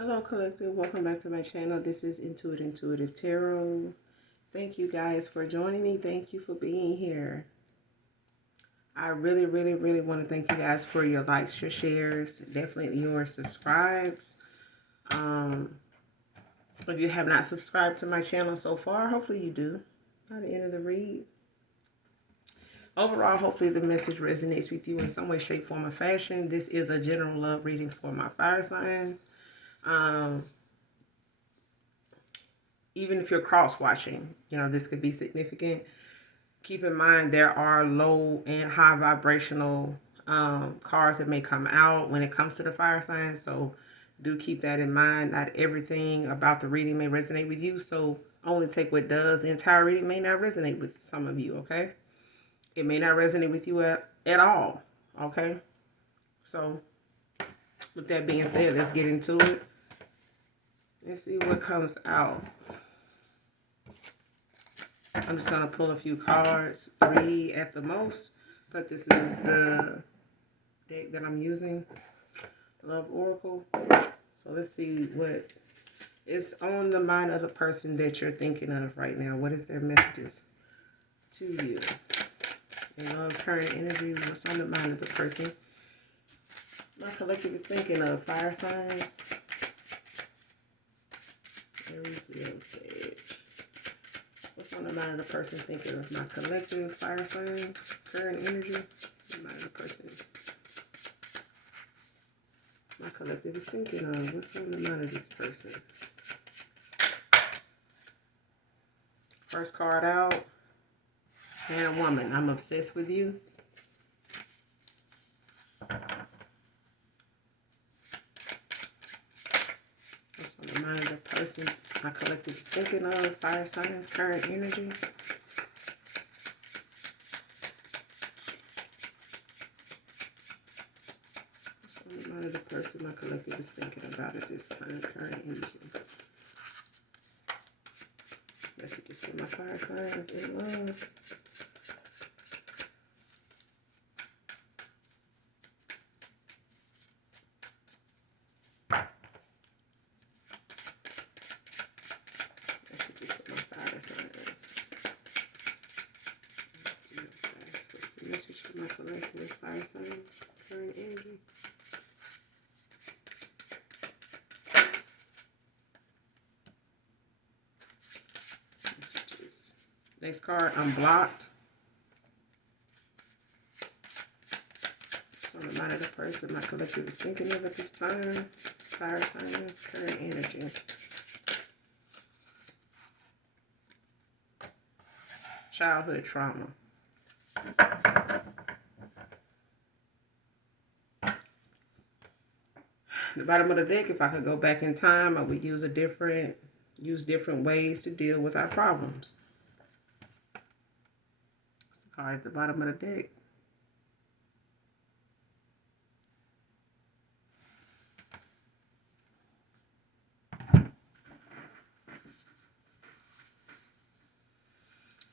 Hello collective, welcome back to my channel. This is Intuitive Tarot. Thank you guys for joining me. Thank you for being here. I really want to thank you guys for your likes, your shares, definitely your subscribes. If you have not subscribed to my channel so far, hopefully you do by the end of the read. Overall, hopefully the message resonates with you in some way, shape, form, or fashion. This is a general love reading for my fire signs. Even if you're cross-watching, this could be significant. Keep in mind there are low and high vibrational cards that may come out when it comes to the fire signs. So do keep that in mind. Not everything about the reading may resonate with you. So only take what does. The entire reading may not resonate with some of you, okay? It may not resonate with you at all, okay? So with that being said, let's get into it. Let's see what comes out. I'm just going to pull a few cards, 3 at the most, but this is the deck that I'm using, Love Oracle. So let's see what is on the mind of the person that you're thinking of right now. What is their messages to you? And love, current energy, what's on the mind of the person my collective is thinking of? Fire signs, Aries, Leo, Sage. What's on the mind of the person thinking of my collective? Fire signs, current energy, the mind of the person my collective is thinking of. What's on the mind of this person? First card out, man or woman, I'm obsessed with you. What's on the mind of the person my collective is thinking of? Fire signs, current energy. What's on the mind of the person my collective is thinking about at this time? Current energy. Messages for my fire signs in love. Messages for my fire signs. What's the message for my collective fire signs? Current energy. Messages. Next card, unblocked. So the mind of the person my collective is thinking of at this time. Fire signs, current energy. Childhood trauma. The bottom of the deck, if I could go back in time, I would use different ways to deal with our problems. That's the card at the bottom of the deck.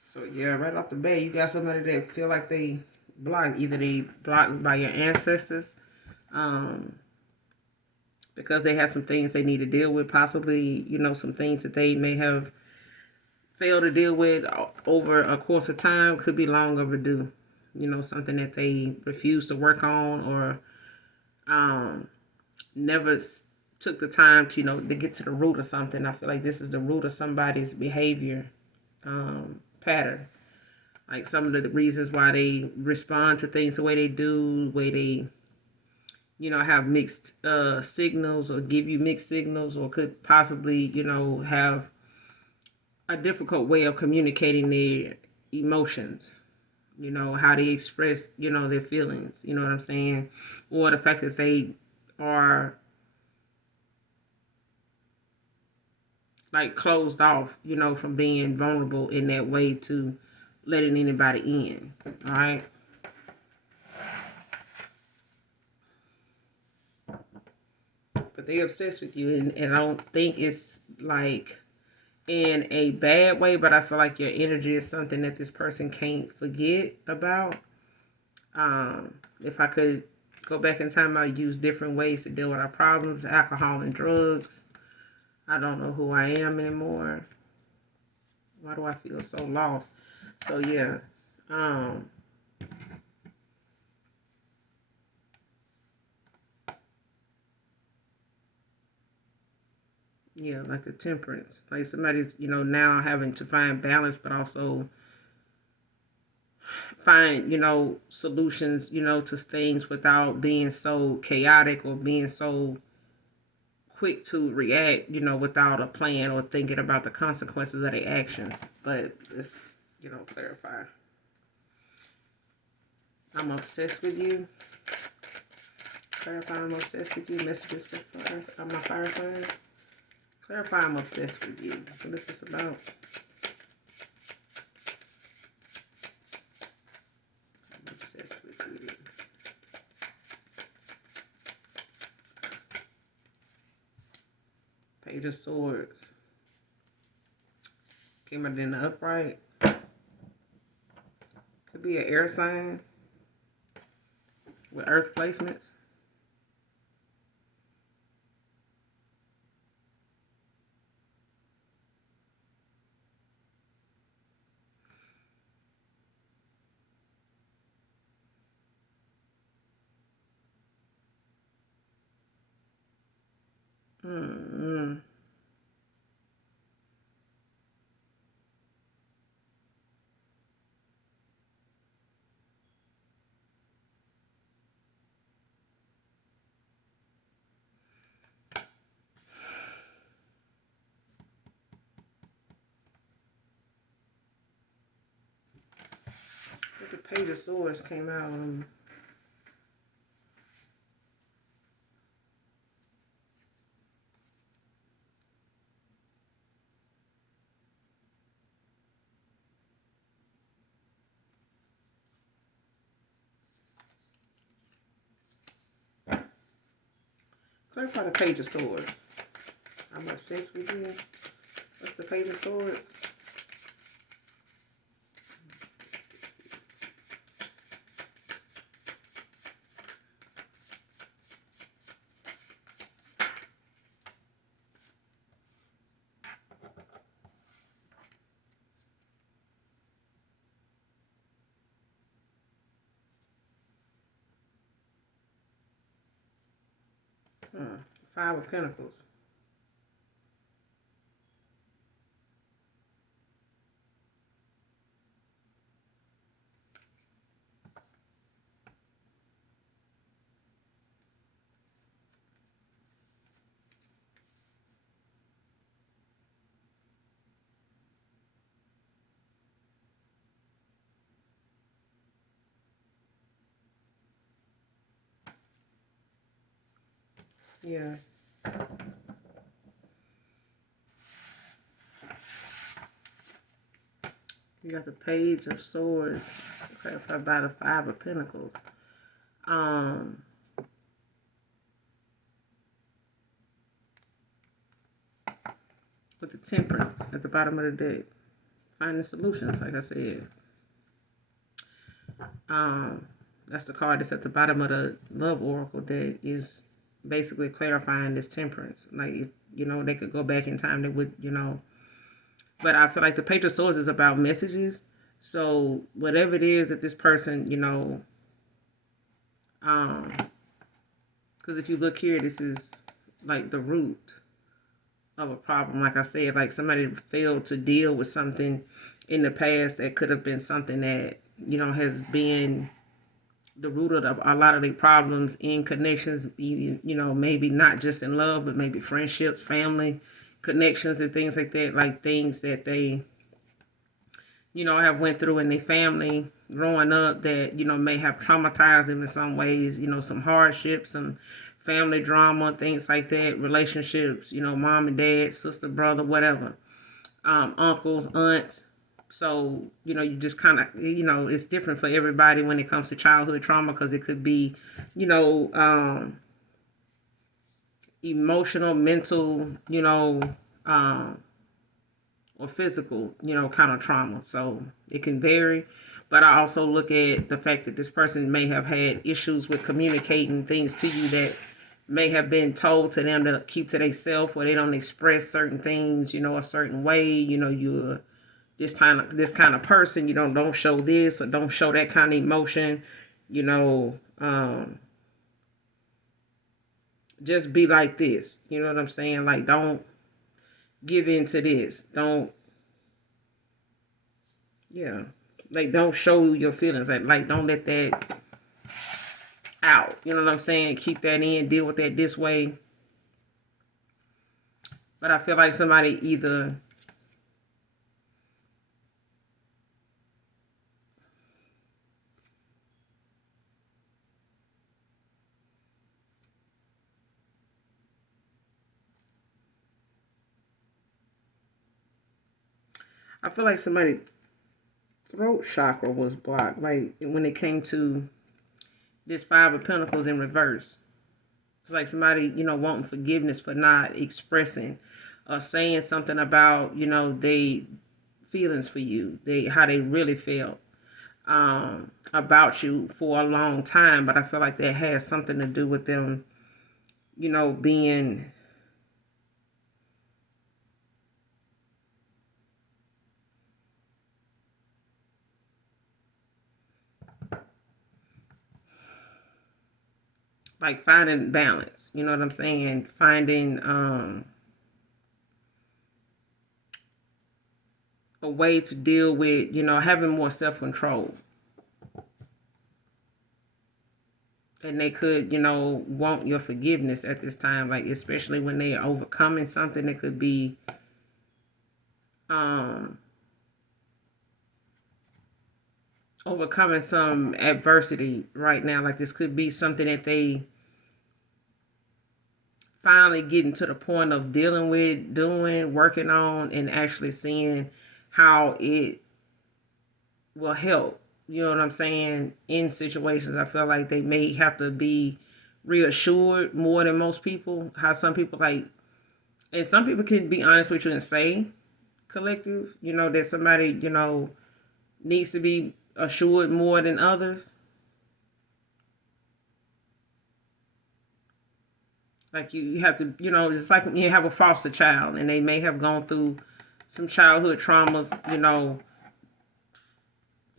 So yeah, right off the bat, you got somebody that feel like they blocked. Either they blocked by your ancestors, because they have some things they need to deal with, possibly, some things that they may have failed to deal with over a course of time, could be long overdue. Something that they refuse to work on, or never took the time to, to get to the root of something. I feel like this is the root of somebody's behavior pattern. Like some of the reasons why they respond to things the way they do, the way they have mixed signals, or give you mixed signals, or could possibly, have a difficult way of communicating their emotions, how they express, their feelings, you know what I'm saying? Or the fact that they are like closed off, from being vulnerable in that way to letting anybody in, all right? But they obsessed with you, and I don't think it's like in a bad way, but I feel like your energy is something that this person can't forget about. If I could go back in time, I use different ways to deal with our problems, alcohol and drugs. I don't know who I am anymore. Why do I feel so lost? So yeah, yeah, like the temperance, like somebody's, now having to find balance, but also find, solutions, to things without being so chaotic or being so quick to react, without a plan or thinking about the consequences of their actions. But it's, clarify. I'm obsessed with you. Clarify, I'm obsessed with you. Messages for fire. I'm my fire sign. Clarify, I'm obsessed with you. What is this about? I'm obsessed with you. Page of Swords. Came out in the upright. Could be an air sign with earth placements. Mm-hmm. The Page of Swords came out. Clarify the Page of Swords. I'm obsessed with you. What's the Page of Swords? Five of Pentacles. Yeah. You got the Page of Swords. Clarified by the Five of Pentacles. With the Temperance at the bottom of the deck. Finding solutions, like I said. That's the card that's at the bottom of the Love Oracle deck, is basically clarifying this temperance. Like, if, they could go back in time, they would, But I feel like the Page of Swords is about messages. So whatever it is that this person, because if you look here, this is like the root of a problem. Like I said, like somebody failed to deal with something in the past that could have been something that, has been the root of a lot of the problems in connections, maybe not just in love, but maybe friendships, family connections and things like that, like things that they, have went through in their family growing up that, may have traumatized them in some ways, some hardships, some family drama, things like that, relationships, mom and dad, sister, brother, whatever, uncles, aunts. So, you just kind of, it's different for everybody when it comes to childhood trauma, because it could be, emotional, mental, or physical, kind of trauma. So it can vary. But I also look at the fact that this person may have had issues with communicating things to you that may have been told to them to keep to themselves, or they don't express certain things, a certain way. You're this kind of person. You don't show this or don't show that kind of emotion. You know, just be like this. You know what I'm saying? Like, don't give in to this. Don't, yeah, like, don't show your feelings. Like don't let that out. You know what I'm saying? Keep that in. Deal with that this way. But I feel like somebody either I feel like somebody throat chakra was blocked. Like when it came to this Five of Pentacles in reverse. It's like somebody, wanting forgiveness for not expressing or saying something about, they feelings for you, how they really felt about you for a long time. But I feel like that has something to do with them, being like finding balance. You know what I'm saying? Finding a way to deal with, having more self-control. And they could, want your forgiveness at this time, like especially when they are overcoming something that could be overcoming some adversity right now. Like this could be something that they finally getting to the point of dealing with, doing, working on, and actually seeing how it will help. You know what I'm saying? In situations, I feel like they may have to be reassured more than most people. How some people and some people can be honest with you and say, collective, that somebody, needs to be assured more than others. Like you have to, it's like you have a foster child and they may have gone through some childhood traumas,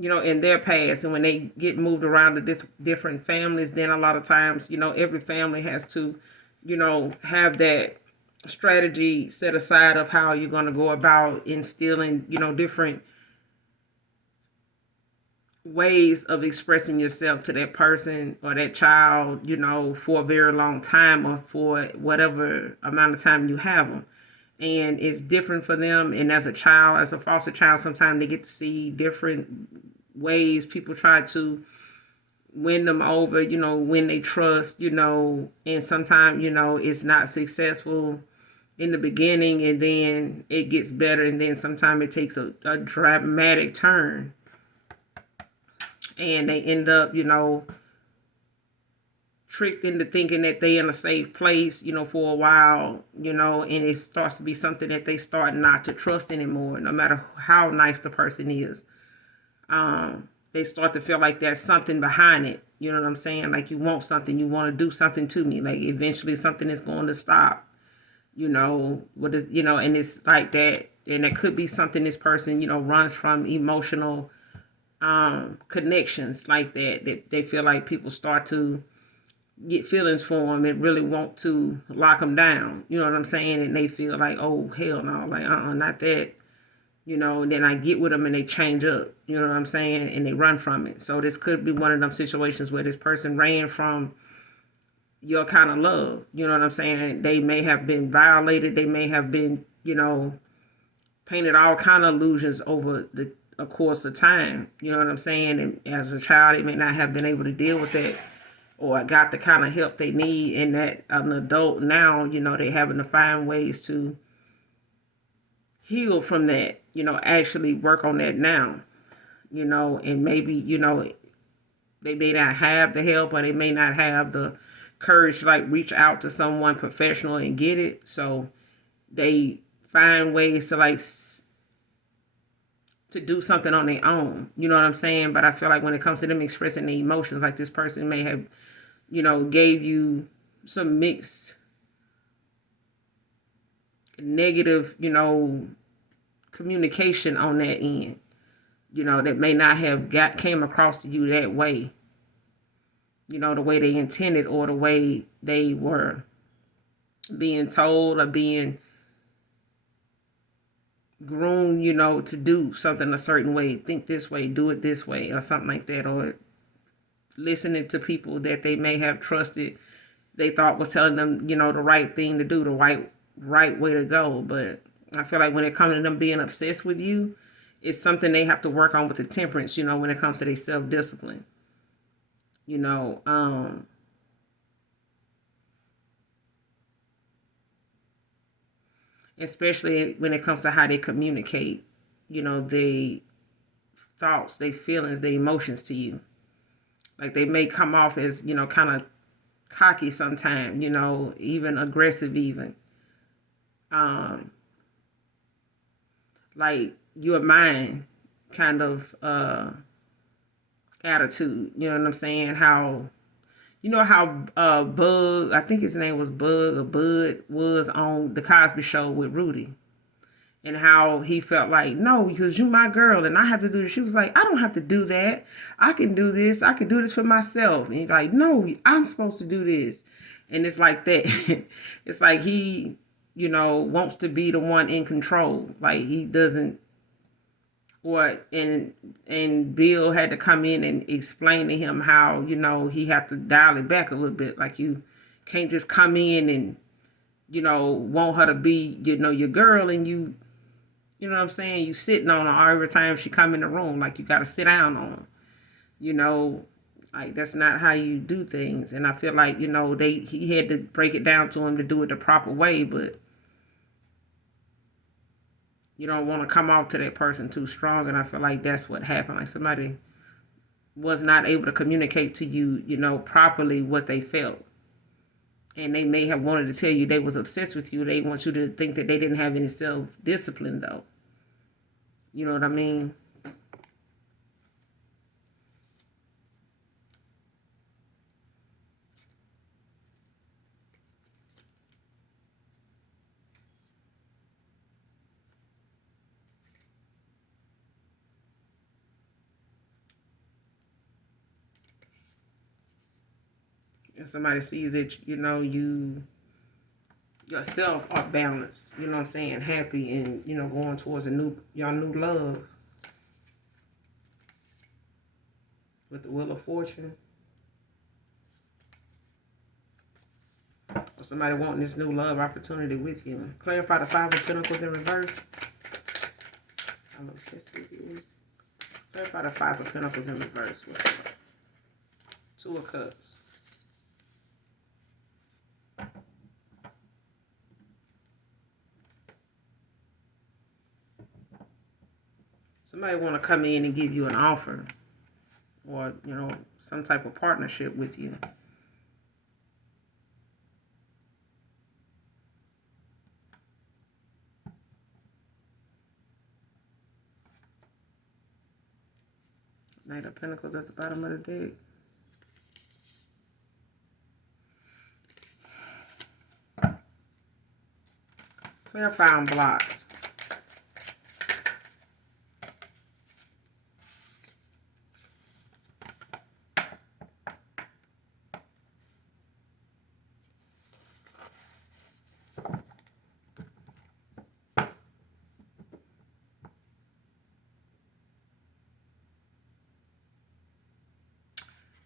in their past. And when they get moved around to different families, then a lot of times, every family has to, have that strategy set aside of how you're going to go about instilling, different ways of expressing yourself to that person or that child, for a very long time or for whatever amount of time you have them. And it's different for them. And as a child, as a foster child, sometimes they get to see different ways people try to win them over, when they trust, and sometimes, it's not successful in the beginning and then it gets better. And then sometimes it takes a dramatic turn and they end up, tricked into thinking that they in a safe place, for a while, and it starts to be something that they start not to trust anymore, no matter how nice the person is. They start to feel like there's something behind it. You know what I'm saying? Like you want something, you want to do something to me. Like eventually something is going to stop. And it's like that. And it could be something this person, runs from emotional connections like that they feel like people start to get feelings for them and really want to lock them down. You know what I'm saying? And they feel like, oh, hell no, like, not that. And then I get with them and they change up. You know what I'm saying? And they run from it. So this could be one of them situations where this person ran from your kind of love. You know what I'm saying? They may have been violated. They may have been, painted all kind of illusions over the a course of time. You know what I'm saying? And as a child, they may not have been able to deal with that or got the kind of help they need. And that an adult now, they having to find ways to heal from that, actually work on that now, and maybe, they may not have the help or they may not have the courage to like reach out to someone professional and get it. So they find ways to like to do something on their own. You know what I'm saying? But I feel like when it comes to them expressing their emotions, like this person may have, gave you some mixed negative, communication on that end, that may not have came across to you that way, the way they intended or the way they were being told or being groomed, to do something a certain way, think this way, do it this way, or something like that, or listening to people that they may have trusted, they thought was telling them, the right thing to do, the right way to go. But I feel like when it comes to them being obsessed with you, it's something they have to work on with the temperance, when it comes to their self-discipline. Especially when it comes to how they communicate, they thoughts, their feelings, their emotions to you. Like they may come off as, kind of cocky sometimes, even aggressive even. Like you're mine kind of attitude. You know what I'm saying? How Bug, I think his name was Bug or Bud, was on the Cosby Show with Rudy. And how he felt like, no, because you my girl and I have to do this. She was like, I don't have to do that. I can do this. I can do this for myself. And he's like, no, I'm supposed to do this. And it's like that. It's like he, wants to be the one in control. Like he doesn't, and Bill had to come in and explain to him how, he had to dial it back a little bit. Like you can't just come in and, want her to be, your girl and you know what I'm saying? You sitting on her every time she come in the room. Like you got to sit down on her. Like that's not how you do things. And I feel like, he had to break it down to him to do it the proper way. But you don't want to come off to that person too strong. And I feel like that's what happened. Like somebody was not able to communicate to you, properly what they felt. And they may have wanted to tell you they was obsessed with you. They want you to think that they didn't have any self-discipline, though. You know what I mean? And somebody sees that, you yourself are balanced, you know what I'm saying, happy and, going towards your new love with the Wheel of Fortune. Or somebody wanting this new love opportunity with you. Clarify the Five of Pentacles in reverse. I'm obsessed with you. Clarify the Five of Pentacles in reverse. What's up? Two of Cups. Somebody want to come in and give you an offer or, some type of partnership with you. Knight of Pentacles at the bottom of the deck. Clarify on blocked.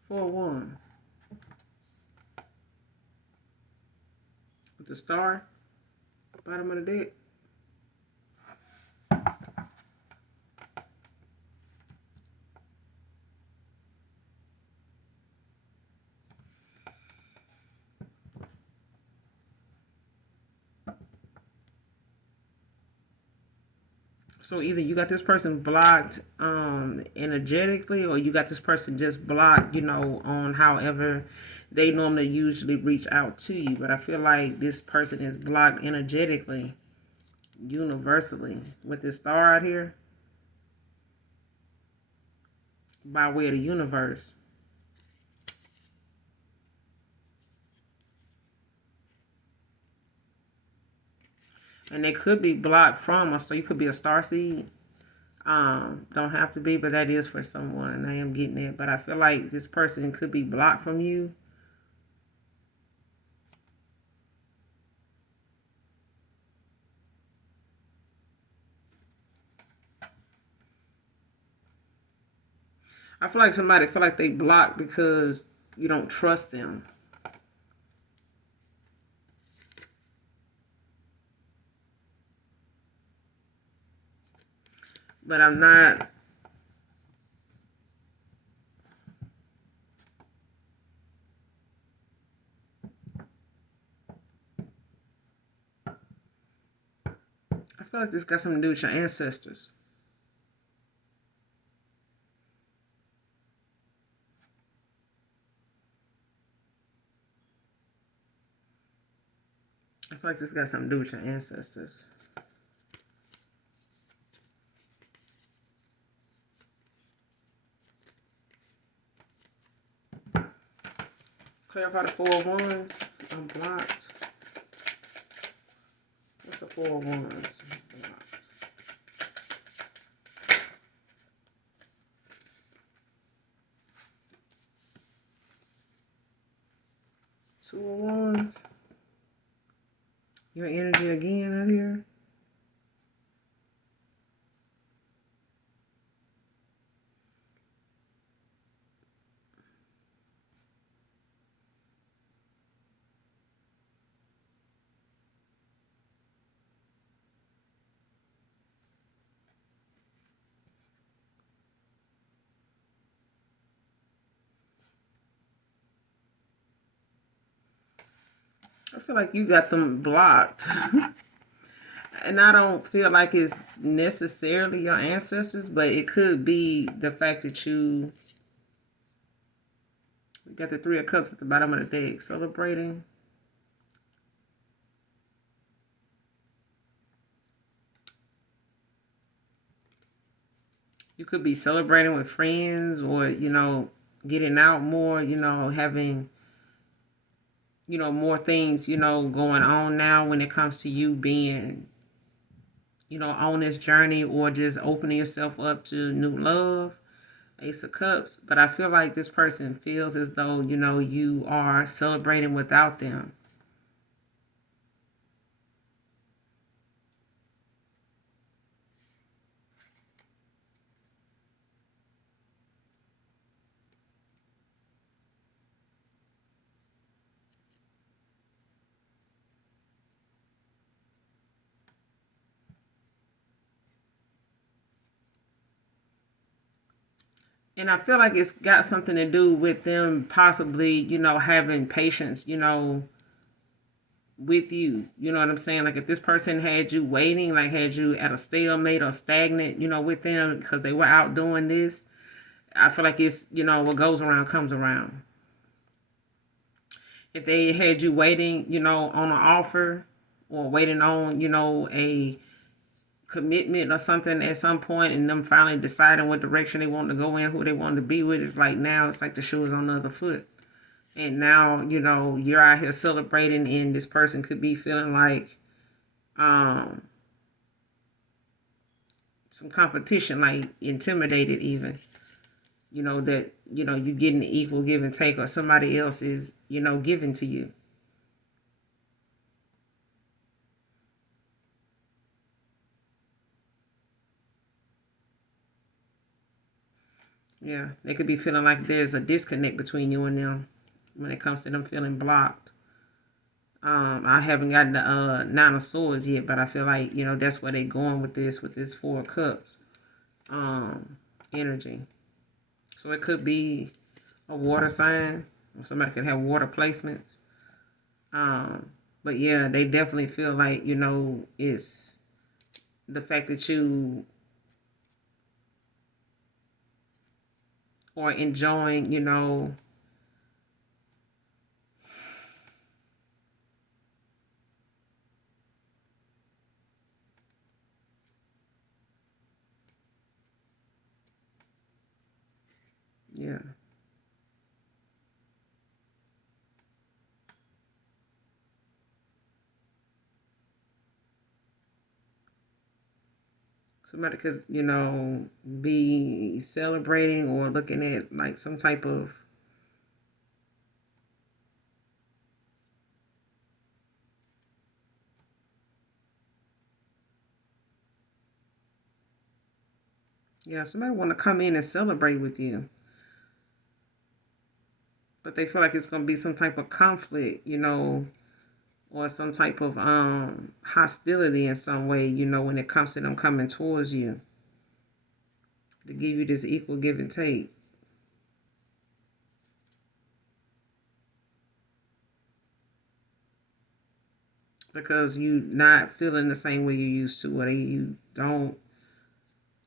Four of Wands. With the star, bottom of the deck. So either you got this person blocked energetically, or you got this person just blocked, on however they normally usually reach out to you. But I feel like this person is blocked energetically, universally. With this star out here, by way of the universe. And they could be blocked from us. So you could be a star seed. Don't have to be, but that is for someone. I am getting it. But I feel like this person could be blocked from you. I feel like somebody feel like they blocked because you don't trust them. But I'm not. I feel like this got something to do with your ancestors. I feel like this got something to do with your ancestors. Clarify the Four of Wands. I'm blocked. What's the Four of Wands? Two of Wands. Your energy again out here. I feel like you got them blocked. And I don't feel like it's necessarily your ancestors, but it could be the fact that you got the Three of Cups at the bottom of the deck, celebrating. You could be celebrating with friends or, getting out more, having, more things, going on now when it comes to you being, on this journey or just opening yourself up to new love. Ace of Cups. But I feel like this person feels as though, you are celebrating without them. And I feel like it's got something to do with them possibly, having patience, with you. You know what I'm saying? Like if this person had you waiting, like had you at a stalemate or stagnant, with them because they were out doing this, I feel like it's, what goes around comes around. If they had you waiting, on an offer or waiting on, a commitment or something at some point and them finally deciding what direction they want to go in, who they want to be with, it's like now it's like the shoe is on the other foot. And now, you're out here celebrating and this person could be feeling like some competition, like intimidated even. That, you getting the equal give and take or somebody else is, giving to you. Yeah, they could be feeling like there's a disconnect between you and them when it comes to them feeling blocked. I haven't gotten the Nine of Swords yet, but I feel like, that's where they're going with this Four of Cups energy. So it could be a water sign, or somebody could have water placements. But yeah, they definitely feel like, it's the fact that you are enjoying, Yeah. Somebody could, be celebrating or looking at like some type of, yeah, somebody want to come in and celebrate with you. But they feel like it's going to be some type of conflict, or some type of hostility in some way, when it comes to them coming towards you to give you this equal give and take. Because you not feeling the same way you used to, or you don't,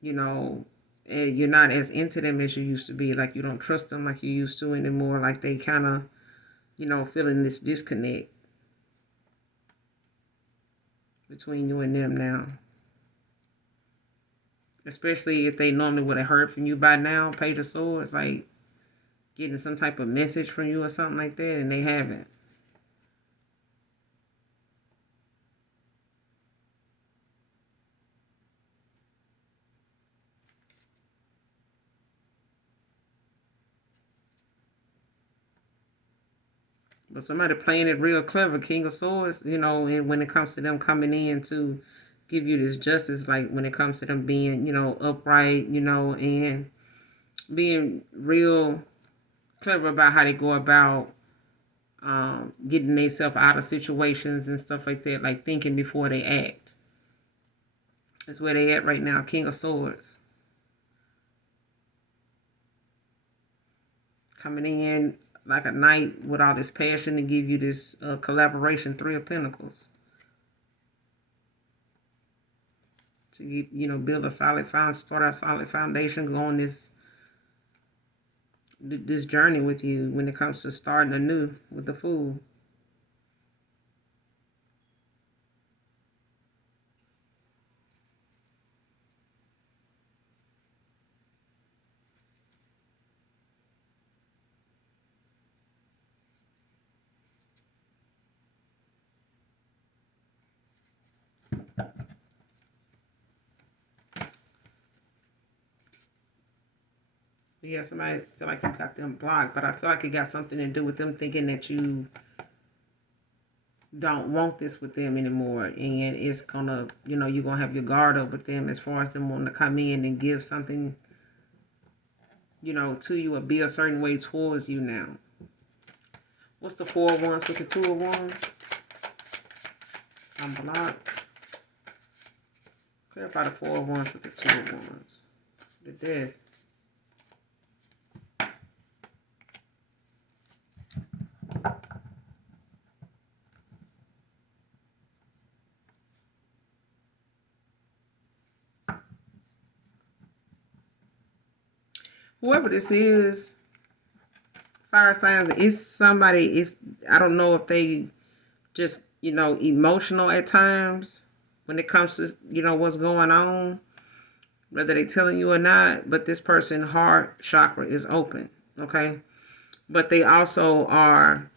you know, and you're not as into them as you used to be. Like you don't trust them like you used to anymore. Like they kind of, feeling this disconnect between you and them now. Especially if they normally would have heard from you by now, Page of Swords, like getting some type of message from you or something like that, and they haven't. But somebody playing it real clever, King of Swords, and when it comes to them coming in to give you this justice, like when it comes to them being, upright, and being real clever about how they go about getting themselves out of situations and stuff like that, like thinking before they act. That's where they at right now, King of Swords. Coming in like a knight with all this passion to give you this collaboration, Three of Pentacles. To build a solid start a solid foundation, go on this journey with you when it comes to starting anew with the Fool. Yeah, somebody feel like you got them blocked, but I feel like it got something to do with them thinking that you don't want this with them anymore, and it's gonna, you're gonna have your guard up with them as far as them wanting to come in and give something, to you or be a certain way towards you now. What's the Four of Wands with the Two of Wands? I'm blocked. Clarify the Four of Wands with the Two of Wands. The Death. Whoever this is, fire signs, is somebody, I don't know if they just, emotional at times when it comes to, what's going on, whether they telling you or not, but this person heart chakra is open, okay? But they also are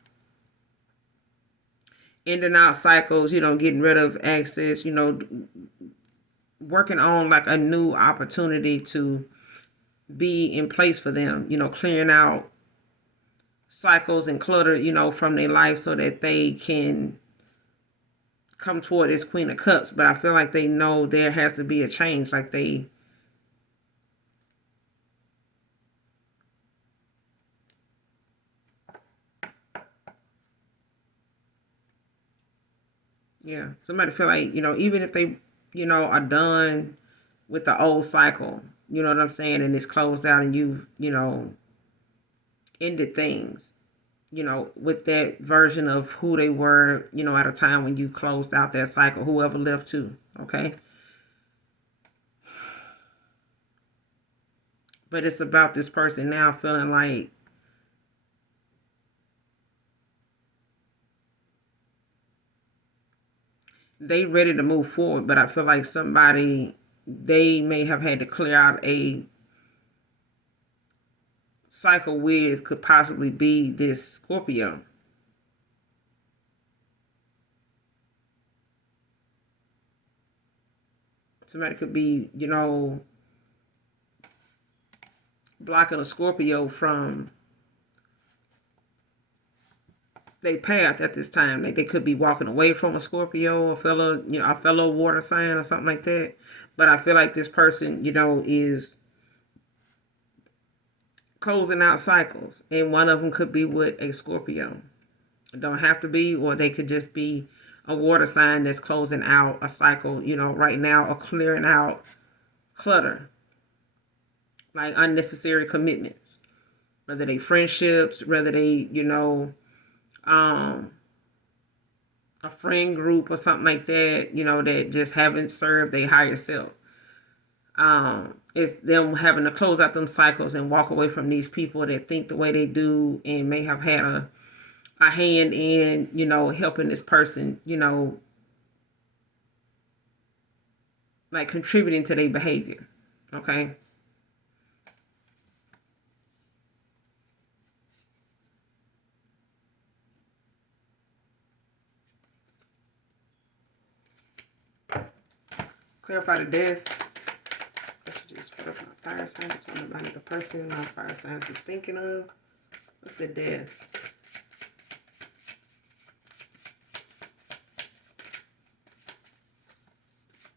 in and out cycles, getting rid of access, working on like a new opportunity to be in place for them, clearing out cycles and clutter, from their life so that they can come toward this Queen of Cups. But I feel like they know there has to be a change. Like yeah, somebody feel like, even if they, are done with the old cycle, you know what I'm saying, and it's closed out and you've, ended things, with that version of who they were, at a time when you closed out that cycle, whoever left too, okay? But it's about this person now feeling like they ready to move forward, but I feel like they may have had to clear out a cycle with could possibly be this Scorpio. Somebody could be, blocking a Scorpio from their path at this time. Like they could be walking away from a Scorpio, a fellow water sign or something like that. But I feel like this person, is closing out cycles, and one of them could be with a Scorpio. It don't have to be, or they could just be a water sign that's closing out a cycle, right now, or clearing out clutter, like unnecessary commitments, whether they friendships, whether they, um, a friend group or something like that, that just haven't served their higher self. It's them having to close out them cycles and walk away from these people that think the way they do and may have had a hand in, helping this person, like contributing to their behavior. Okay. Clarify the death. Let's just put up my fire sign. It's on the mind of the person my fire sign is thinking of. What's the death?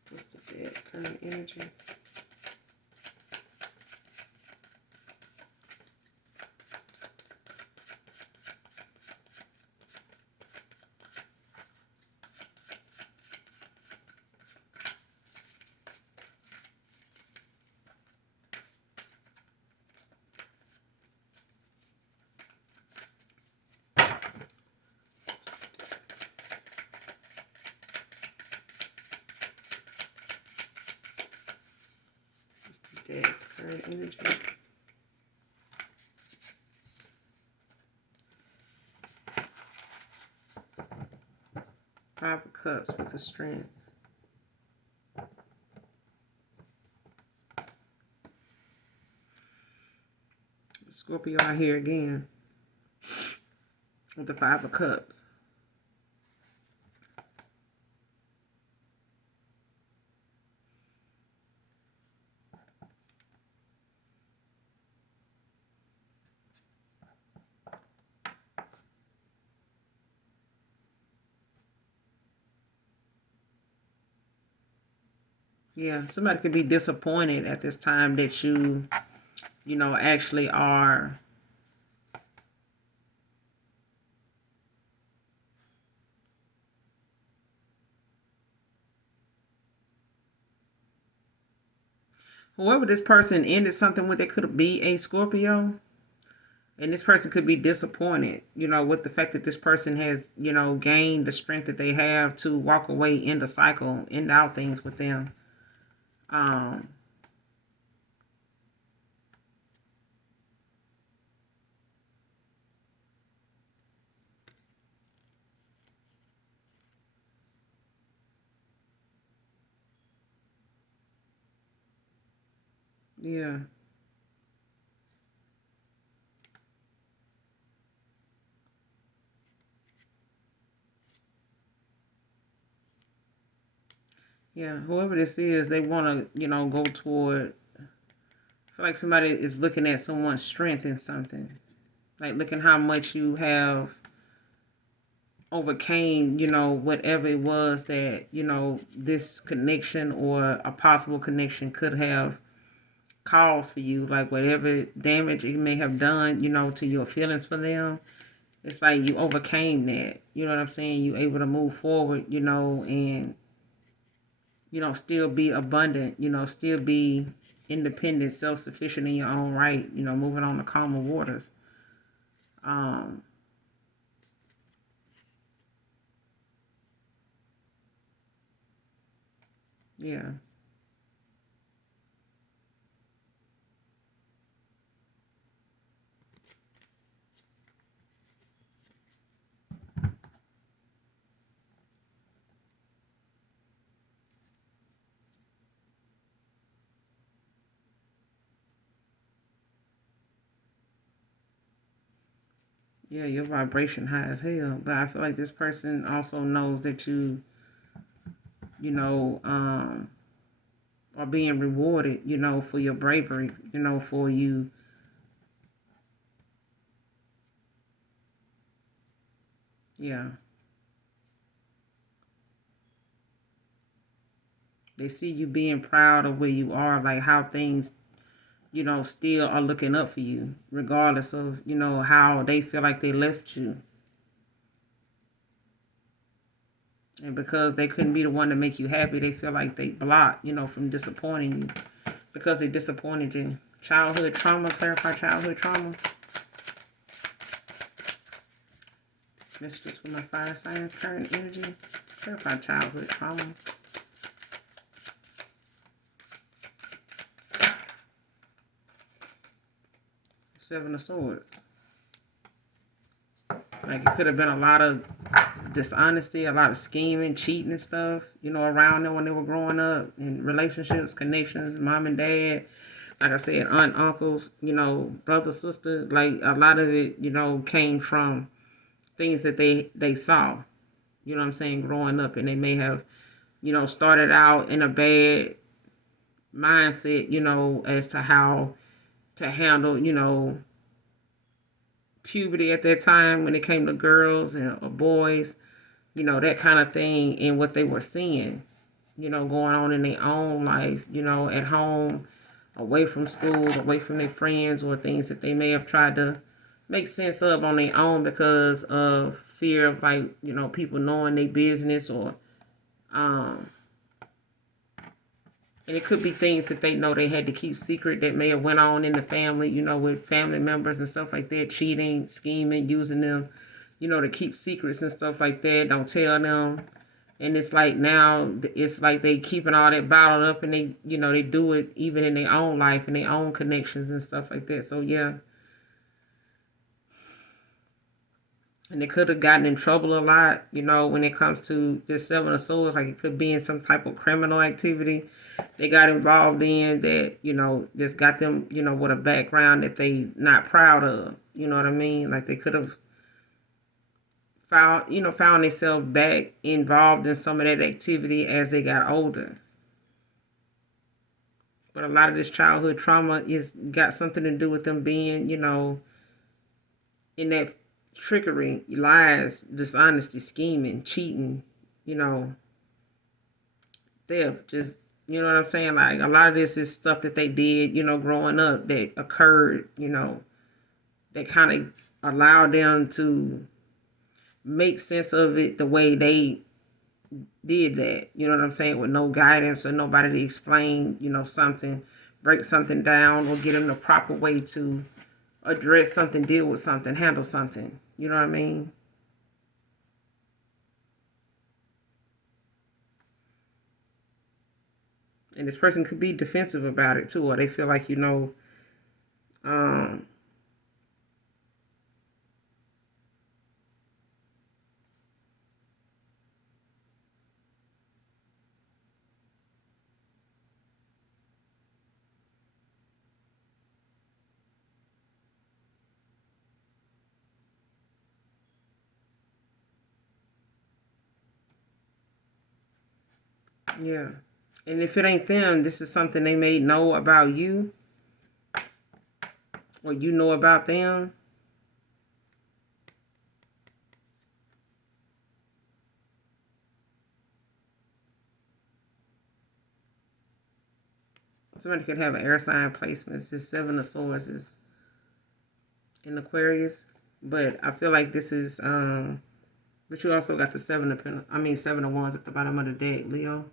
What's the death? Current energy. Death, current energy. Five of Cups with the Strength. Scorpio out here again with the Five of Cups. Yeah, somebody could be disappointed at this time that you actually are whoever this person ended something with. It could be a Scorpio, and this person could be disappointed, with the fact that this person has, gained the strength that they have to walk away in the cycle, end out things with them. Um, yeah. Yeah, whoever this is, they want to, go toward. I feel like somebody is looking at someone's strength in something, like looking how much you have overcame, whatever it was that, this connection or a possible connection could have caused for you, like whatever damage it may have done, to your feelings for them. It's like you overcame that. You know what I'm saying? You able to move forward, and still be abundant, still be independent, self-sufficient in your own right, moving on to calmer waters. Um, yeah. Yeah, your vibration high as hell. But I feel like this person also knows that you know, are being rewarded, for your bravery, for you. Yeah. They see you being proud of where you are, like how things, still are looking up for you, regardless of, how they feel like they left you. And because they couldn't be the one to make you happy, they feel like they blocked, from disappointing you because they disappointed you. Childhood trauma, clarify childhood trauma. Messages for my fire signs, current energy. Clarify childhood trauma. Seven of Swords. Like it could have been a lot of dishonesty, a lot of scheming, cheating and stuff, around them when they were growing up in relationships, connections, mom and dad, like I said, aunt, uncles, brother, sister, like a lot of it, came from things that they saw, what I'm saying, growing up, and they may have, started out in a bad mindset, as to how to handle, puberty at that time when it came to girls and or boys, that kind of thing, and what they were seeing, going on in their own life, at home, away from school, away from their friends, or things that they may have tried to make sense of on their own because of fear of, like, people knowing their business, or um and it could be things that they know they had to keep secret that may have went on in the family, with family members and stuff like that, cheating, scheming, using them, to keep secrets and stuff like that. Don't tell them. And it's like now it's like they keeping all that bottled up, and they, they do it even in their own life and their own connections and stuff like that. So yeah. And they could have gotten in trouble a lot, when it comes to this Seven of Swords. Like it could be in some type of criminal activity they got involved in that, just got them, with a background that they not proud of. You know what I mean? Like they could have found themselves back involved in some of that activity as they got older. But a lot of this childhood trauma is got something to do with them being, in that trickery, lies, dishonesty, scheming, cheating, you know, theft. Just, you know what I'm saying? Like a lot of this is stuff that they did, growing up, that occurred, that kind of allowed them to make sense of it the way they did that. You know what I'm saying? With no guidance or nobody to explain, something, break something down, or get them the proper way to address something, deal with something, handle something. You know what I mean? And this person could be defensive about it too, or they feel like, um, yeah. And if it ain't them, this is something they may know about you, or you know about them. Somebody could have an air sign placement. This Seven of Swords is in Aquarius, but I feel like this is but you also got the Seven of Wands at the bottom of the deck, Leo.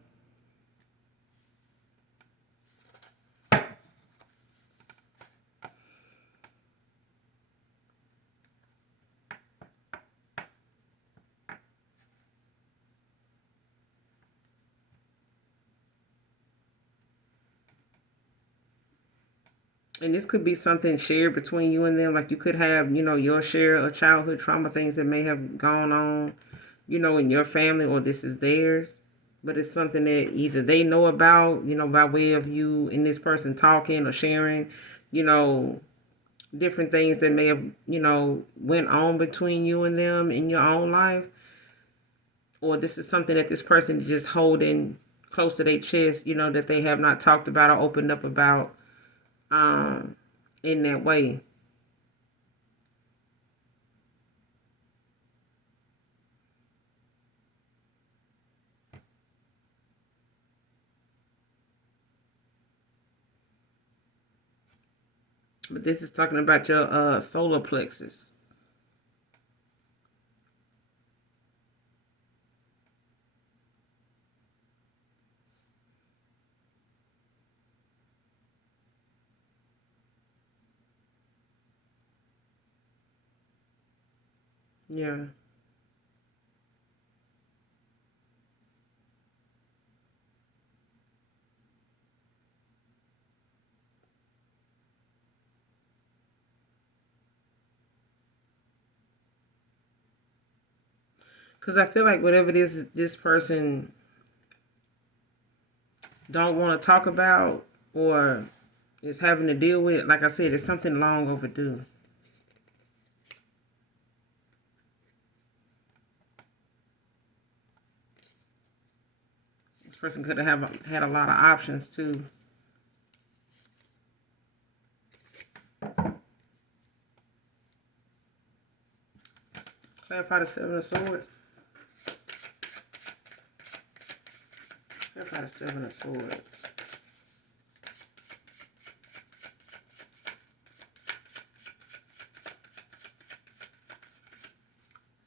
And this could be something shared between you and them. Like you could have, your share of childhood trauma, things that may have gone on, in your family, or this is theirs. But it's something that either they know about, by way of you and this person talking or sharing, you know, different things that may have, went on between you and them in your own life, or this is something that this person is just holding close to their chest, that they have not talked about or opened up about um, in that way. But this is talking about your solar plexus. Yeah. Because I feel like whatever it is this person don't want to talk about or is having to deal with, like I said, it's something long overdue. This person could have had a lot of options too. Clarify the Seven of Swords. Clarify the Seven of Swords.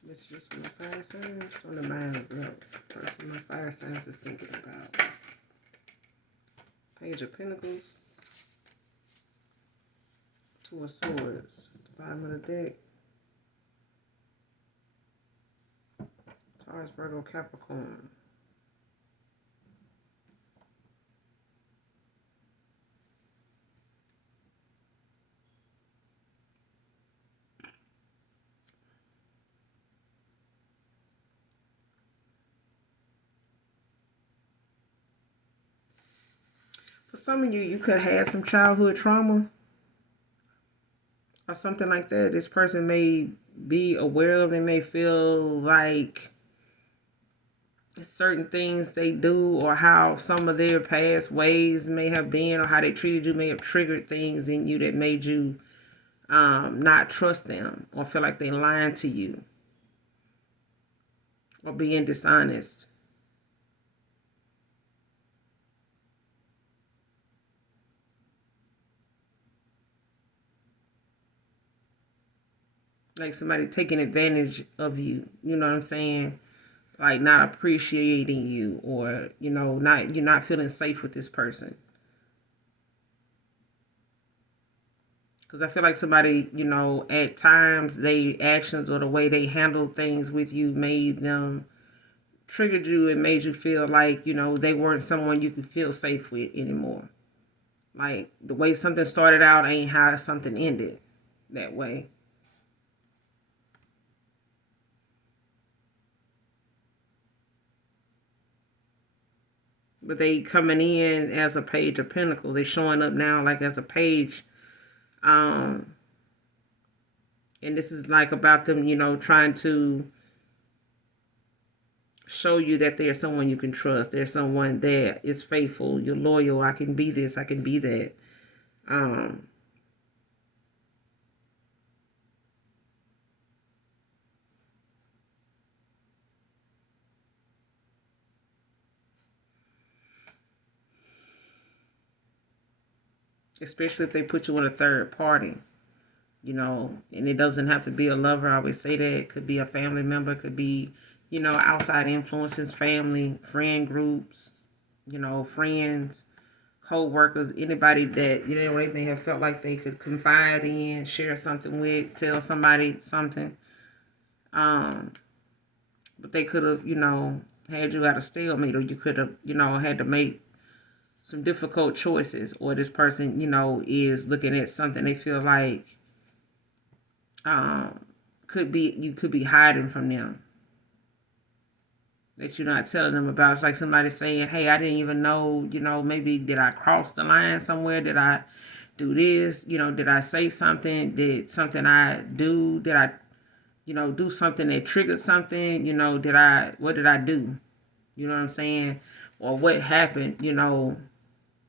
Messages from the fire signs on the mind of love. Person my fire signs is thinking about. Page of Pentacles. Two of Swords. Bottom of the deck. Taurus, Virgo, Capricorn. For some of you, you could have had some childhood trauma or something like that. This person may be aware of and may feel like certain things they do or how some of their past ways may have been or how they treated you may have triggered things in you that made you not trust them or feel like they lying to you or being dishonest. Like somebody taking advantage of you, you know what I'm saying? Like not appreciating you or, not you're not feeling safe with this person. Because I feel like somebody, at times they actions or the way they handled things with you made them triggered you and made you feel like, they weren't someone you could feel safe with anymore. Like the way something started out ain't how something ended that way. But they coming in as a page of pentacles. They showing up now like as a page. Um, and this is like about them, trying to show you that there's someone you can trust. There's someone that is faithful. You're loyal. I can be this. I can be that. Um, Especially if they put you in a third party, and it doesn't have to be a lover. I always say that. It could be a family member, could be, outside influences, family, friend groups, friends, co-workers, anybody that, they may have felt like they could confide in, share something with, tell somebody something. But they could have, had you at a stalemate, or you could have, had to make some difficult choices, or this person, is looking at something they feel like um, you could be hiding from them, that you're not telling them about. It's like somebody saying, hey, I didn't even know, maybe did I cross the line somewhere? Did I do this? Did I say something? Did something I do? Did I, do something that triggered something? What did I do? You know what I'm saying? Or what happened?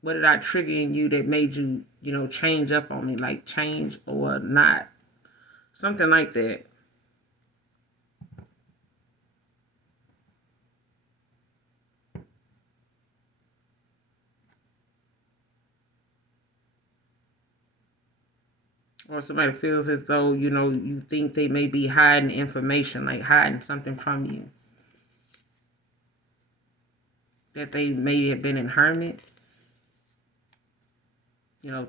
What did I trigger in you that made you, change up on me, like change or not? Something like that. Or somebody feels as though, you think they may be hiding information, like hiding something from you. That they may have been in hermit,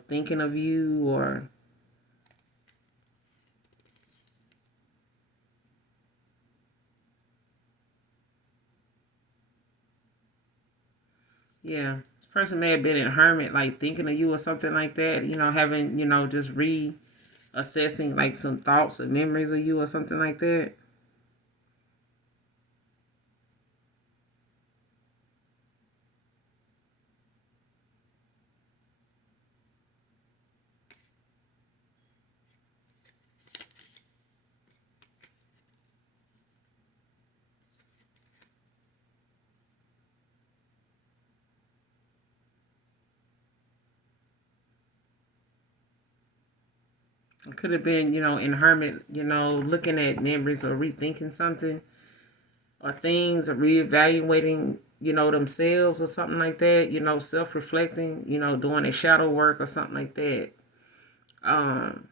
thinking of you, or yeah, this person may have been in hermit, like thinking of you or something like that, having, just reassessing like some thoughts or memories of you or something like that. It could have been, in hermit, looking at memories or rethinking something or things or reevaluating, themselves or something like that, self-reflecting, doing a shadow work or something like that. Um,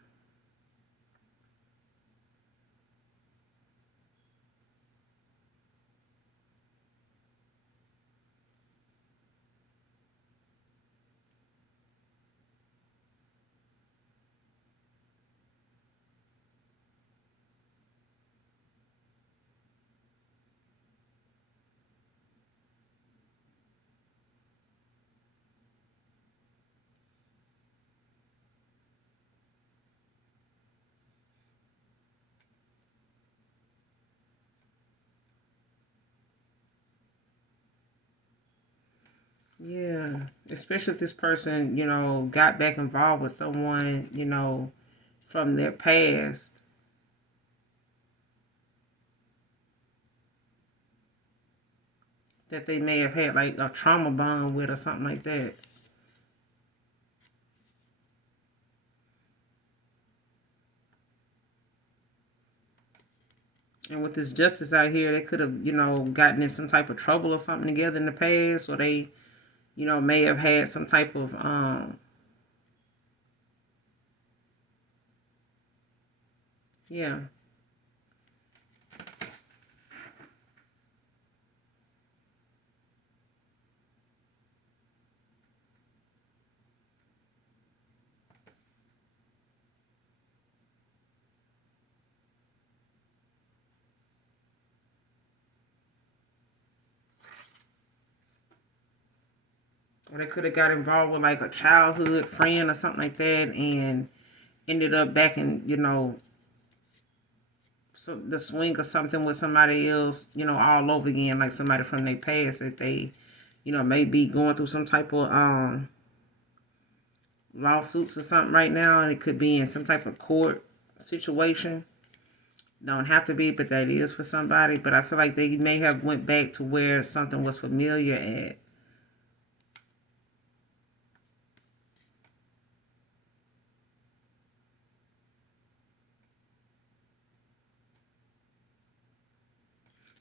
yeah, especially if this person, got back involved with someone, from their past that they may have had like a trauma bond with or something like that. And with this justice out here, they could have, gotten in some type of trouble or something together in the past, or they, may have had some type of, yeah. Or they could have got involved with like a childhood friend or something like that and ended up back in, the swing or something with somebody else, all over again, like somebody from their past that they, may be going through some type of lawsuits or something right now, and it could be in some type of court situation. Don't have to be, but that is for somebody. But I feel like they may have went back to where something was familiar at.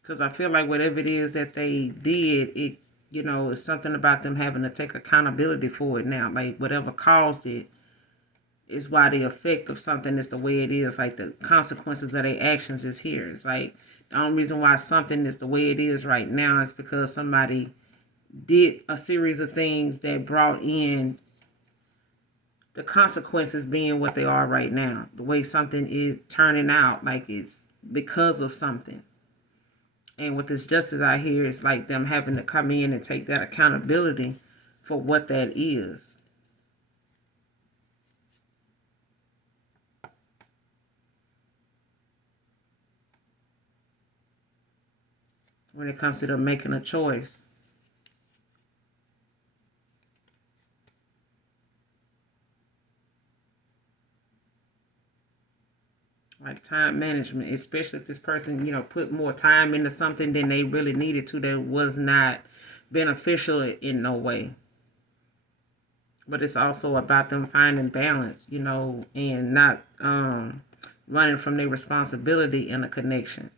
Because I feel like whatever it is that they did, it, is something about them having to take accountability for it now. Like whatever caused it is why the effect of something is the way it is. Like the consequences of their actions is here. It's like the only reason why something is the way it is right now is because somebody did a series of things that brought in the consequences being what they are right now. The way something is turning out, like it's because of something. And with this justice out here, it's like them having to come in and take that accountability for what that is. When it comes to them making a choice. Like time management, especially if this person, put more time into something than they really needed to, that was not beneficial in no way. But it's also about them finding balance, and not running from their responsibility in a connection,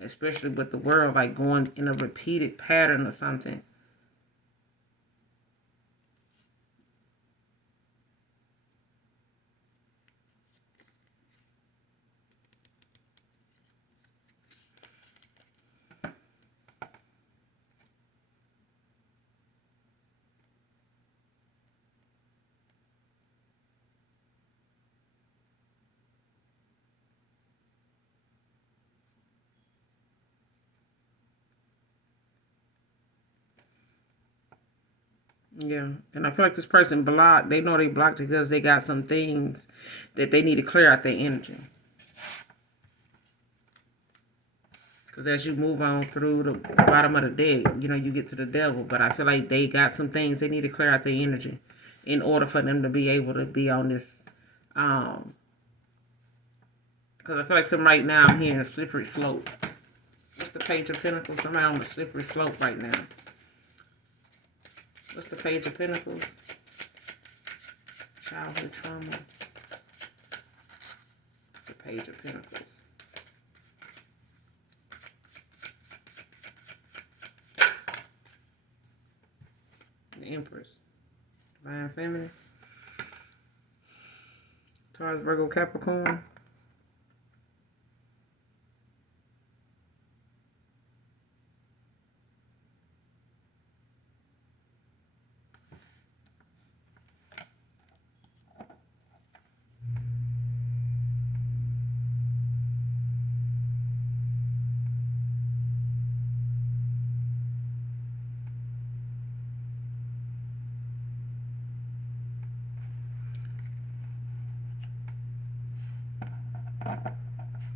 especially with the world, like going in a repeated pattern or something. Yeah, and I feel like this person blocked. They know they blocked because they got some things that they need to clear out their energy. Because as you move on through the bottom of the deck, you get to the devil. But I feel like they got some things they need to clear out their energy in order for them to be able to be on this. Because I feel like some right now I'm hearing a slippery slope. What's the Page of Pentacles? Somebody on the slippery slope right now. What's the Page of Pentacles? Childhood trauma. The Page of Pentacles. The Empress. Divine Feminine. Taurus, Virgo, Capricorn.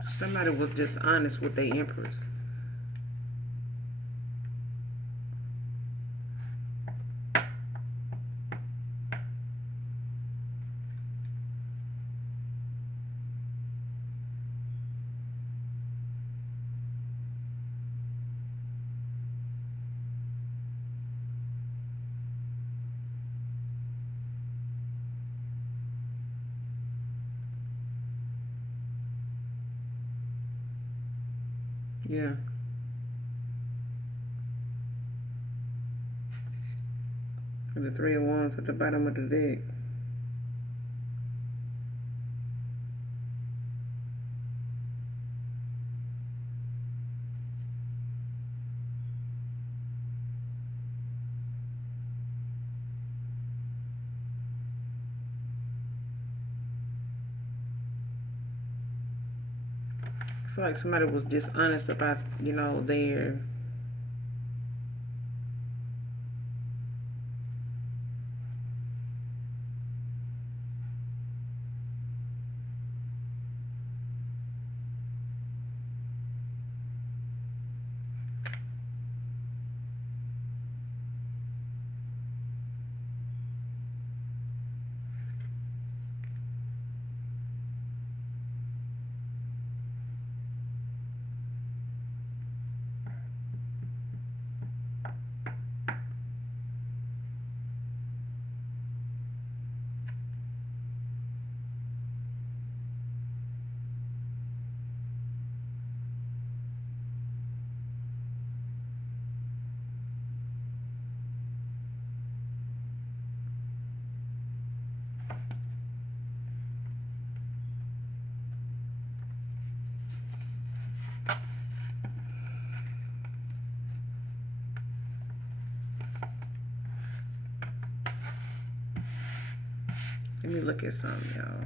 Somebody was dishonest with their Empress. Yeah. The Three of Wands at the bottom of the deck. I feel like somebody was dishonest about, their... Let me look at something, y'all.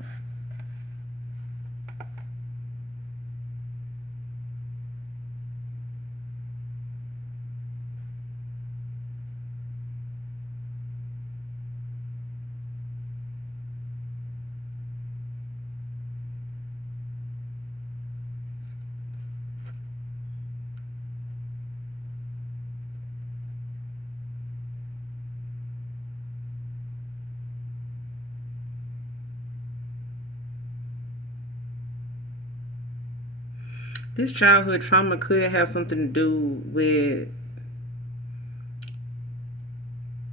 This childhood trauma could have something to do with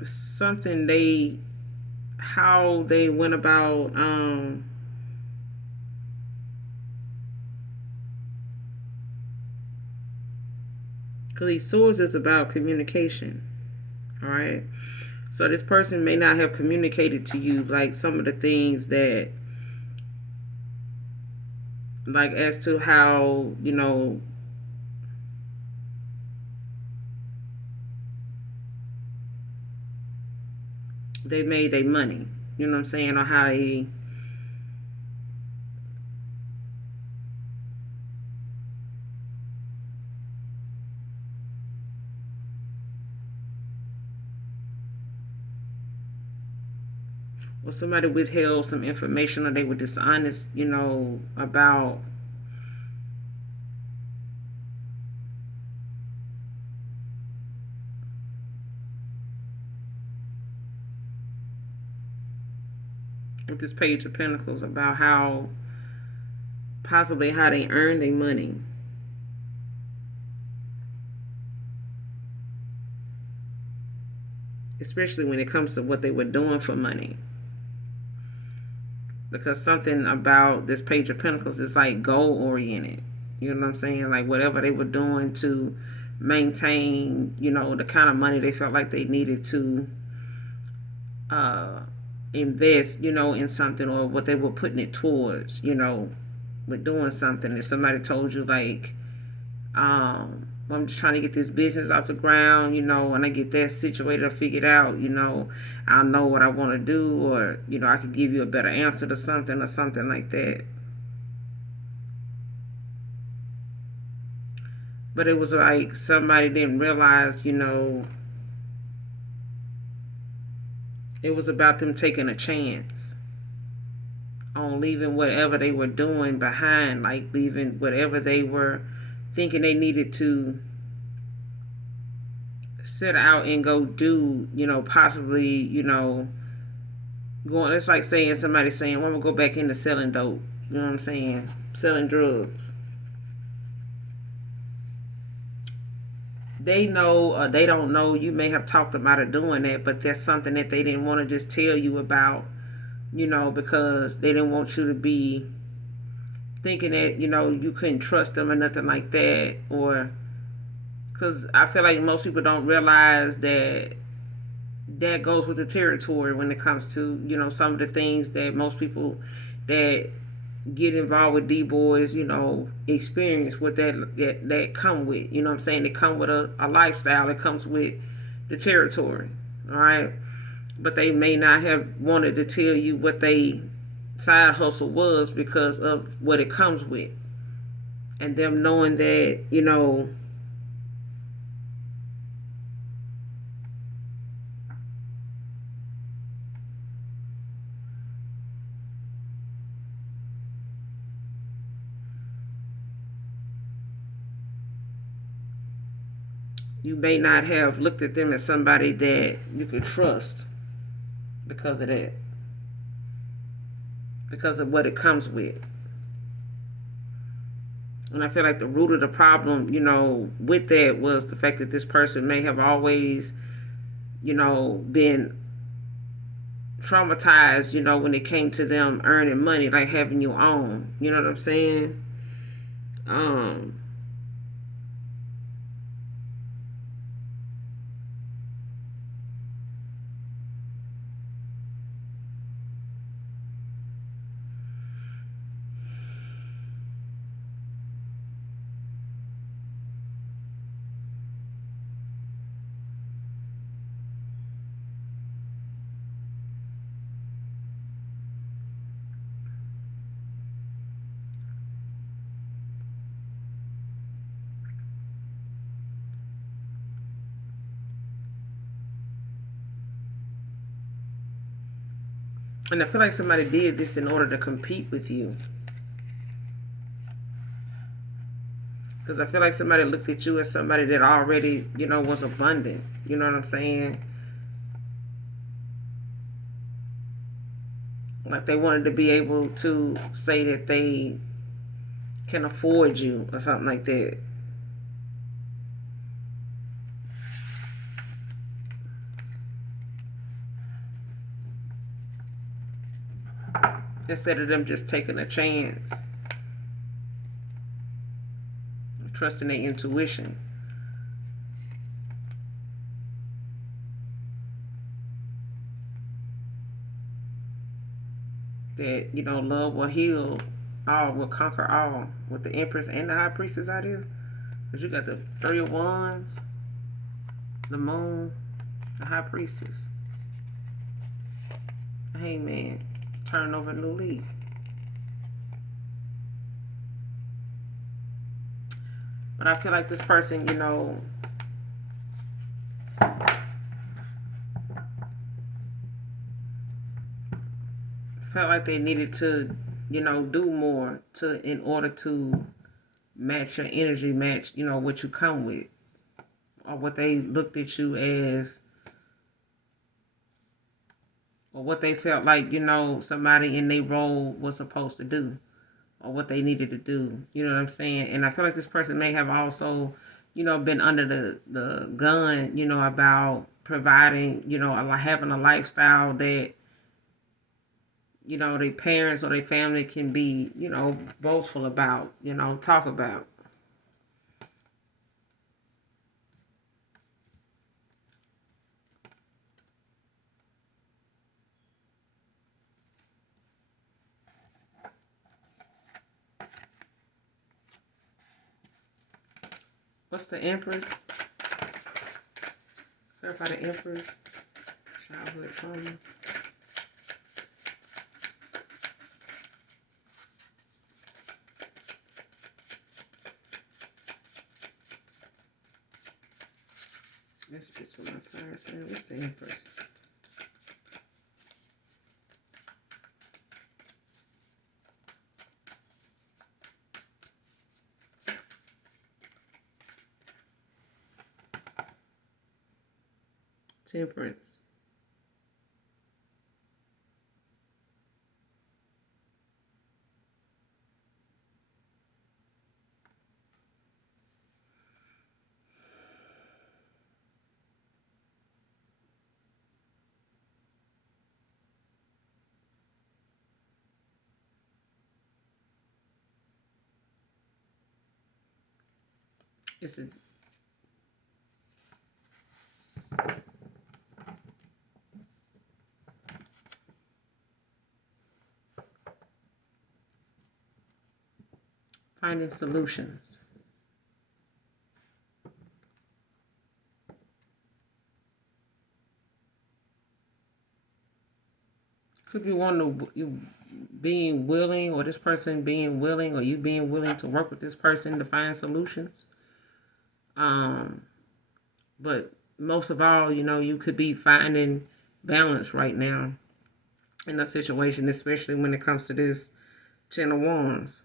something how they went about because these swords is about communication. All right. So this person may not have communicated to you like some of the things that, like, as to how, they made their money. You know what I'm saying? Or how they, or somebody withheld some information, or they were dishonest, about with this Page of Pentacles, about how possibly how they earned their money. Especially when it comes to what they were doing for money. Because something about this Page of Pentacles is like goal oriented. You know what I'm saying? Like whatever they were doing to maintain, the kind of money they felt like they needed to invest, in something, or what they were putting it towards, with doing something. If somebody told you like, I'm just trying to get this business off the ground, when I get that situated or figured out, I'll know what I want to do, or, I could give you a better answer to something or something like that. But it was like somebody didn't realize, it was about them taking a chance on leaving whatever they were doing behind, like leaving whatever they were thinking they needed to set out and go do, possibly, going, it's like saying, somebody saying, well, I'm gonna go back into selling dope. You know what I'm saying? Selling drugs. They know or they don't know, you may have talked them out of doing that, but that's something that they didn't want to just tell you about, because they didn't want you to be thinking that, you couldn't trust them or nothing like that. Or because I feel like most people don't realize that that goes with the territory when it comes to, some of the things that most people that get involved with D-boys, experience what that come with. You know what I'm saying? They come with a lifestyle. It comes with the territory. All right. But they may not have wanted to tell you what they side hustle was because of what it comes with. And them knowing that, you may not have looked at them as somebody that you could trust because of that. Because of what it comes with. And I feel like the root of the problem, with that was the fact that this person may have always, been traumatized, when it came to them earning money, like having your own. You know what I'm saying? Um, and I feel like somebody did this in order to compete with you. Because I feel like somebody looked at you as somebody that already, was abundant. You know what I'm saying? Like they wanted to be able to say that they can afford you or something like that. Instead of them just taking a chance, trusting their intuition. That, love will heal all, will conquer all, with the Empress and the High Priestess out here. Because you got the Three of Wands, the Moon, the High Priestess, the Hangman, turn over a new leaf. But I feel like this person, felt like they needed to, do more in order to match your energy, match, what you come with, or what they looked at you as, or what they felt like, somebody in their role was supposed to do, or what they needed to do. You know what I'm saying? And I feel like this person may have also, been under the gun, about providing, having a lifestyle that, their parents or their family can be, boastful about, talk about. What's the Empress? Clarify the Empress. Childhood trauma. This is just for my fire sign. What's the Empress? Temperance. It's a finding solutions. Could be one of you being willing, or this person being willing, or you being willing to work with this person to find solutions. But most of all, you could be finding balance right now in a situation, especially when it comes to this Ten of Wands.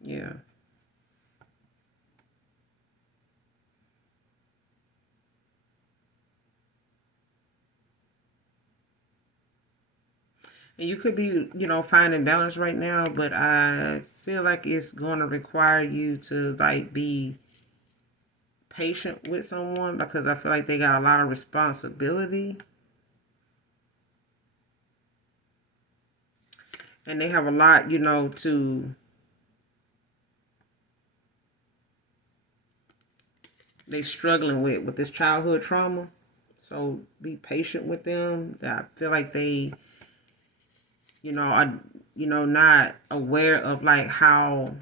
Yeah. And you could be, finding balance right now, but I feel like it's going to require you to like be patient with someone, because I feel like they got a lot of responsibility. And they have a lot, to they struggling with this childhood trauma. So be patient with them. I feel like they, are, not aware of like how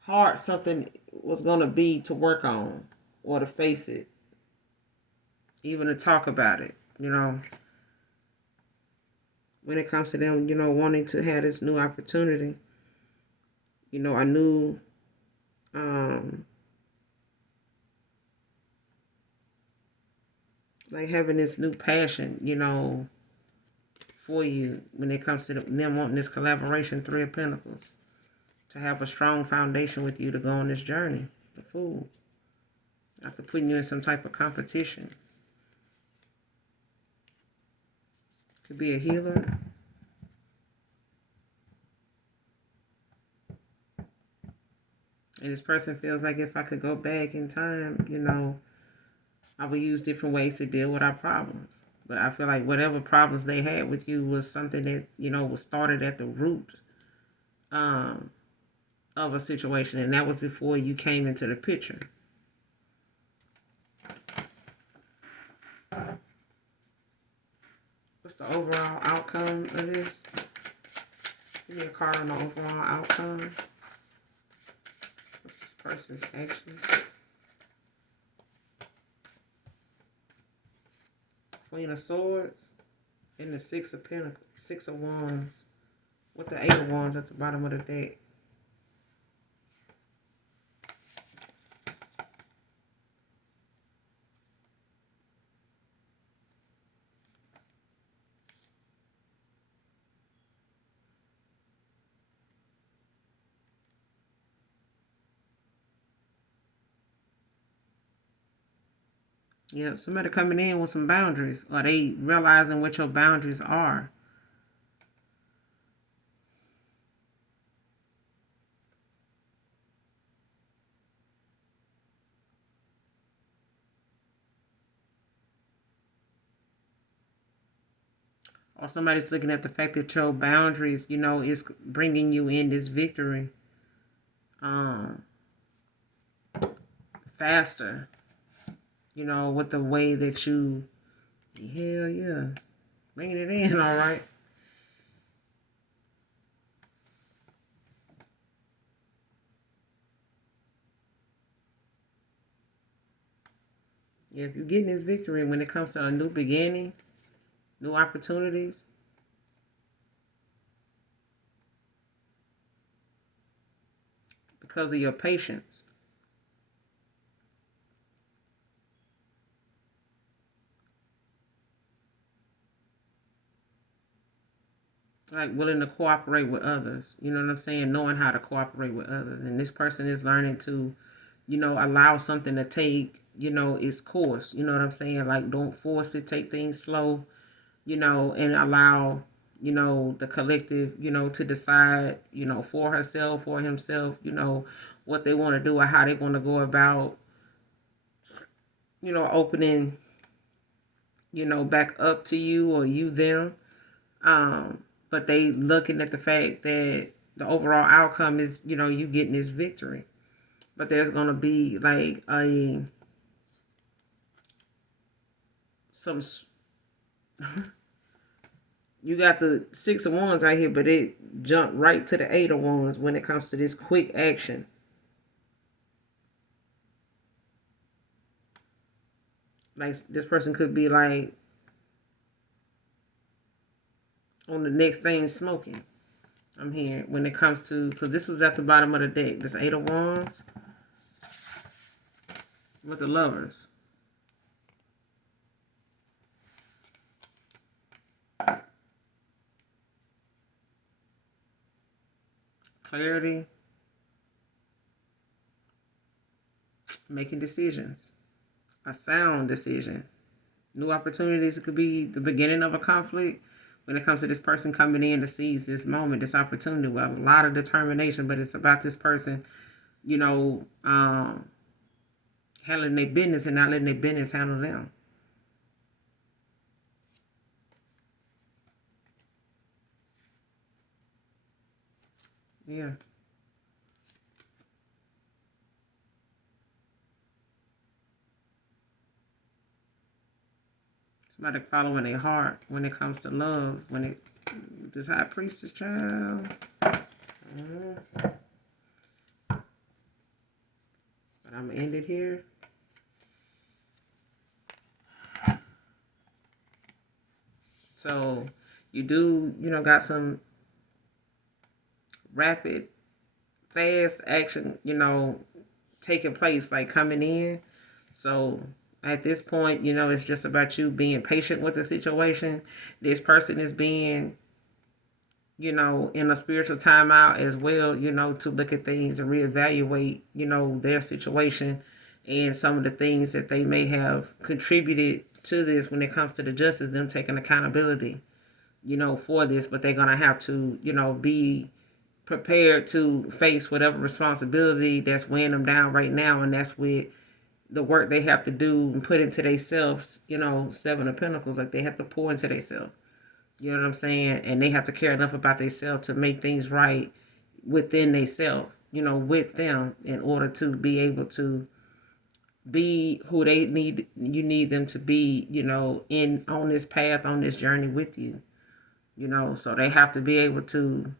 hard something was going to be to work on, or to face it, even to talk about it, when it comes to them, wanting to have this new opportunity. I knew, like having this new passion, for you when it comes to them wanting this collaboration, Three of Pentacles, to have a strong foundation with you to go on this journey. The Fool. After putting you in some type of competition. Could be a healer. And this person feels like if I could go back in time, you know, I would use different ways to deal with our problems. But I feel like whatever problems they had with you was something that, you know, was started at the root of a situation. And that was before you came into the picture. What's the overall outcome of this? Give me a card on the overall outcome. What's this person's actions? Queen of Swords and the Six of Pentacles, Six of Wands, with the Eight of Wands at the bottom of the deck. Yeah, somebody coming in with some boundaries, or they realizing what your boundaries are. Or somebody's looking at the fact that your boundaries, you know, is bringing you in this victory faster. You know, with the way that you, hell yeah, bringing it in, all right. Yeah, if you're getting this victory when it comes to a new beginning, new opportunities, because of your patience. Like willing to cooperate with others. You know what I'm saying? Knowing how to cooperate with others. And this person is learning to, you know, allow something to take, you know, its course. You know what I'm saying? Like, don't force it. Take things slow, you know, and allow, you know, the collective, you know, to decide, you know, for herself or himself, you know, what they want to do or how they want to go about, you know, opening, you know, back up to you or you them. But they looking at the fact that the overall outcome is, you know, you getting this victory. But there's going to be like some, you got the Six of Wands out here, but it jumped right to the Eight of Wands when it comes to this quick action. Like, this person could be like on the next thing smoking. I'm here when it comes to, because this was at the bottom of the deck. This Eight of Wands with the Lovers. Clarity. Making decisions. A sound decision. New opportunities. It could be the beginning of a conflict when it comes to this person coming in to seize this moment, this opportunity with a lot of determination. But it's about this person, you know, handling their business and not letting their business handle them. Yeah. Somebody following their heart when it comes to love. When it, this High Priestess child. But I'm going to end it here. So you do, you know, got some rapid, fast action, you know, taking place, like coming in. So at this point, you know, it's just about you being patient with the situation. This person is being, you know, in a spiritual timeout as well, you know, to look at things and reevaluate, you know, their situation and some of the things that they may have contributed to this when it comes to the justice, them taking accountability, you know, for this, but they're going to have to, you know, be prepared to face whatever responsibility that's weighing them down right now. And that's with the work they have to do and put into themselves, you know, Seven of Pentacles, like they have to pour into themselves. You know what I'm saying? And they have to care enough about themselves to make things right within themselves, you know, with them in order to be able to be who you need them to be, you know, in on this path, on this journey with you. You know, so they have to be able to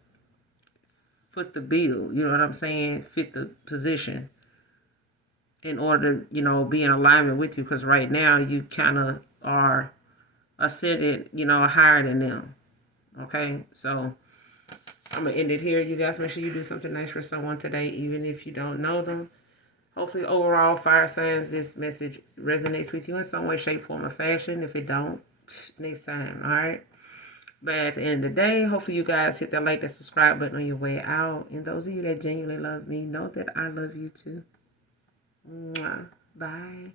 foot the bill, you know what I'm saying? Fit the position in order to, you know, be in alignment with you, because right now you kind of are ascended, you know, higher than them. Okay, so I'm gonna end it here. You guys make sure you do something nice for someone today, even if you don't know them. Hopefully, overall, fire signs, this message resonates with you in some way, shape, form, or fashion. If it don't, next time, all right? But at the end of the day, hopefully you guys hit that like, that subscribe button on your way out. And those of you that genuinely love me, know that I love you too. Mwah. Bye.